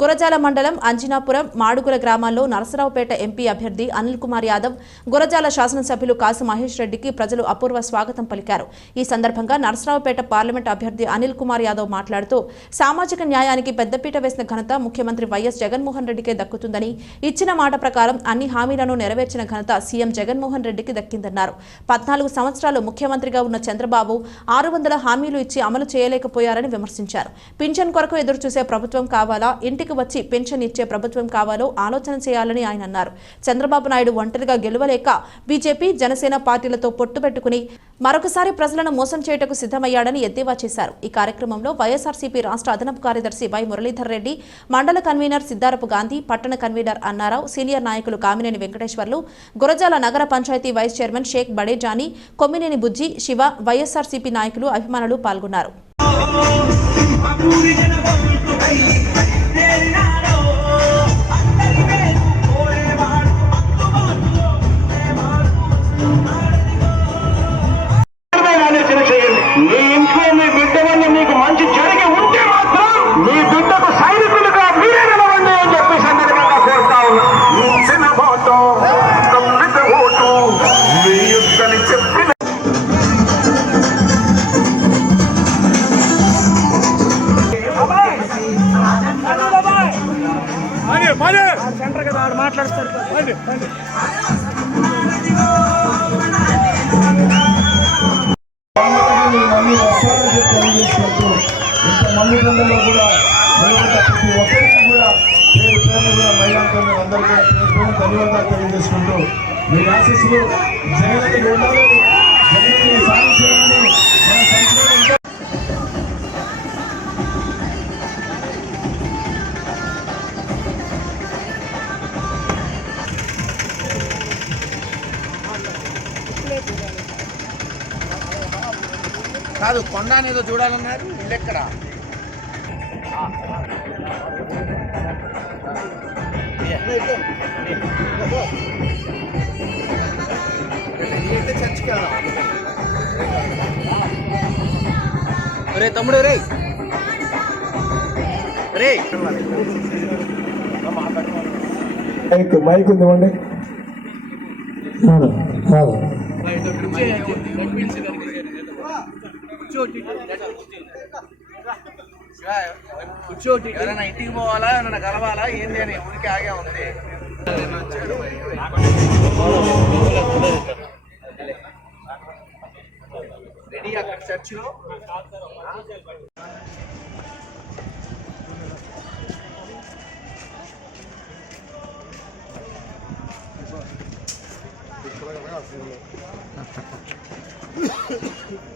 గురజాల మండలం అంజనాపురం మాడుగుల గ్రామాల్లో నరసరావుపేట ఎంపీ అభ్యర్థి అనిల్ కుమార్ యాదవ్ గురజాల శాసనసభ్యులు కాసు మహేష్ రెడ్డికి ప్రజలు అపూర్వ స్వాగతం పలికారు. ఈ సందర్భంగా నరసరావుపేట పార్లమెంట్ అభ్యర్థి అనిల్ కుమార్ యాదవ్ మాట్లాడుతూ సామాజిక న్యాయానికి పెద్దపీట వేసిన ఘనత ముఖ్యమంత్రి వైఎస్ జగన్మోహన్ రెడ్డికే దక్కుతుందని ఇచ్చిన మాట ప్రకారం అన్ని హామీలను నెరవేర్చిన ఘనత సీఎం జగన్మోహన్ రెడ్డికి దక్కిందన్నారు. పద్నాలుగు సంవత్సరాలు ముఖ్యమంత్రిగా ఉన్న చంద్రబాబు ఆరు వందల హామీలు ఇచ్చి అమలు చేయలేకపోయారని విమర్శించారు. పింఛన్ కొరకు ఎదురుచూసే ప్రభుత్వం కావాలా? ఇంటి ఇంటికి వచ్చి పెన్షన్ ఇచ్చే ప్రభుత్వం కావాలో ఆలోచన చేయాలని ఆయన అన్నారు. చంద్రబాబు నాయుడు ఒంటరిగా గెలవలేక బీజేపీ జనసేన పార్టీలతో పొట్టు పెట్టుకుని మరొకసారి ప్రజలను మోసం చేయుటకు సిద్ధమయ్యాడని ఎద్దేవా చేశారు. ఈ కార్యక్రమంలో వైఎస్ఆర్సీపీ రాష్ట్ర అదనపు కార్యదర్శి వై మురళీధర్ రెడ్డి మండల కన్వీనర్ సిద్దారపు గాంధీ పట్టణ కన్వీనర్ అన్నారావు సీనియర్ నాయకులు కామినేని వెంకటేశ్వర్లు గురజాల నగర panchayat vice chairman Shaik Badejani Kommineni Bujji Siva YSRCP నాయకులు అభిమానులు పాల్గొన్నారు. I'll be in a boat to మళ్ళీ వస్తారని చెప్పి తెలియజేసుకుంటూ ఇంతమంది మందిలో కూడా నిలబడ్డ ప్రతి ఒక్కరికి కూడా పేరు పేరు కూడా అందరికీ పేరు పేరు ధన్యవాదాలు. తెలియజేసుకుంటూ మీ ఆశీస్సులు జగన్ ఉండాలి కాదు కొండ అనేదో చూడాలన్నారు. ఇల్లు ఎక్కడ? అయితే చర్చికి వెళ్దాం రే తమ్ముడు రే రే మైక్ మైక్ ఉంది ఇవ్వండి. కూర్చోటి ఎవరైనా ఇంటికి పోవాలా ఎవరైనా కలవాలా ఏంది అని ఊరికి ఆగే ఉంది. రెడీ అక్కడ చర్చిలో ఈ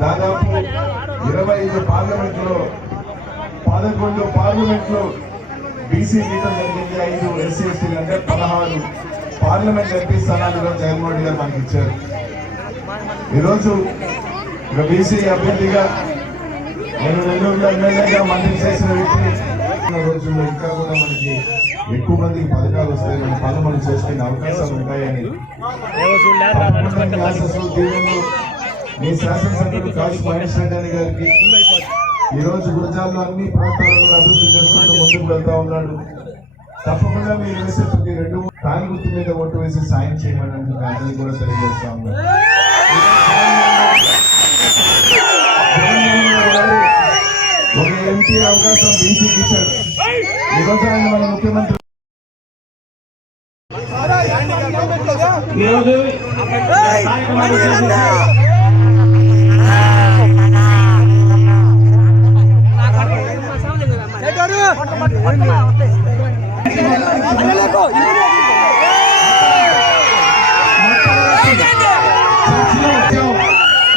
దాదాపు ఇరవై ఐదు పార్లమెంట్లో పదకొండు పార్లమెంట్లో బీసీ గీతం జరిగింది ఐదు ఎస్సీ ఎస్టీలు అంటే పదహారు పార్లమెంట్ ఎంపీ స్థానాలు కూడా జగన్మోహన్ రెడ్డి గారు మనకి ఇచ్చారు. ఈరోజు ఒక బీసీ అభ్యర్థిగా నేను నెల్లూరులో ఎమ్మెల్యేగా మంత్రి చేసిన వ్యక్తి. రోజుల్లో ఇంకా కూడా మనకి ఎక్కువ మందికి పథకాలు వస్తాయి మన పనులు మనం చేసుకునే అవకాశాలు ఉంటాయని. మీ శాసనసభ్యులు కాశీ మహేష్ రెడ్డి గారికి ఈ రోజు గురజాల్లో అన్ని ప్రాంతాలను అభివృద్ధి చేసుకుంటూ ముందుకు వెళ్తా ఉన్నాడు. తప్పకుండా మీరు వేసే ప్రతి రెండు కాలు గుర్తు మీద ఓటు వేసి సాయం చేయమని అందరికీ కూడా తెలియజేస్తా ఉన్నాను. ఒక ఎంపీ అవకాశం బీసీకి ఇచ్చారు ఈరోజు ఆయన మన ముఖ్యమంత్రి ఈరోజు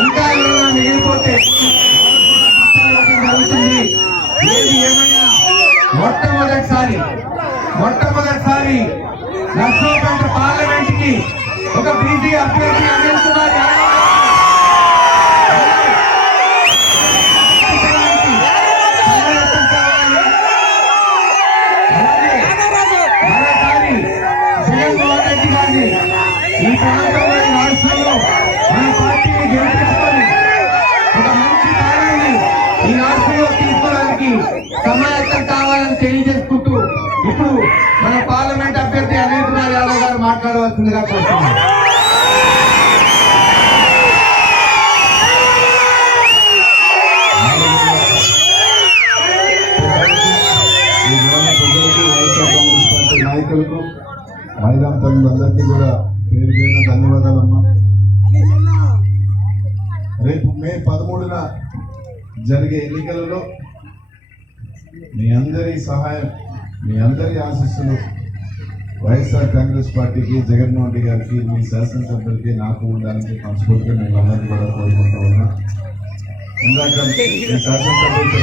ఇంకా మిగిలిపోతే మొట్టమొదటిసారి మొట్టమొదటిసారి నర్సరావుపేట పార్లమెంట్కి ఒక బీసీ అభ్యర్థి అనిల్ కుమార్ యాదవ్ తీసుకోవడానికి సమాయత్తం కావాలని తెలియజేసుకుంటూ ఇప్పుడు మన పార్లమెంట్ అభ్యర్థి అనిల్ కుమార్ యాదవ్ గారు మాట్లాడవలసిందిగా కోరుతున్నాం. ఈ నాయకులకు మహిళా తల్లులందరికీ కూడా పేరు పేరున ధన్యవాదాలమ్మా. రేపు మే పదమూడున జరిగే ఎన్నికలలో మీ అందరి సహాయం మీ అందరి ఆశీస్సులు వైఎస్ఆర్ కాంగ్రెస్ పార్టీకి జగన్మోహన్ రెడ్డి గారికి మీ శాసనసభ్యులకి నాకు ఉండాలని మనస్ఫూర్తిగా నేను అందరికీ కూడా కోరుకుంటా ఉన్నా. ఇందాక మీ శాసనసభ్యులు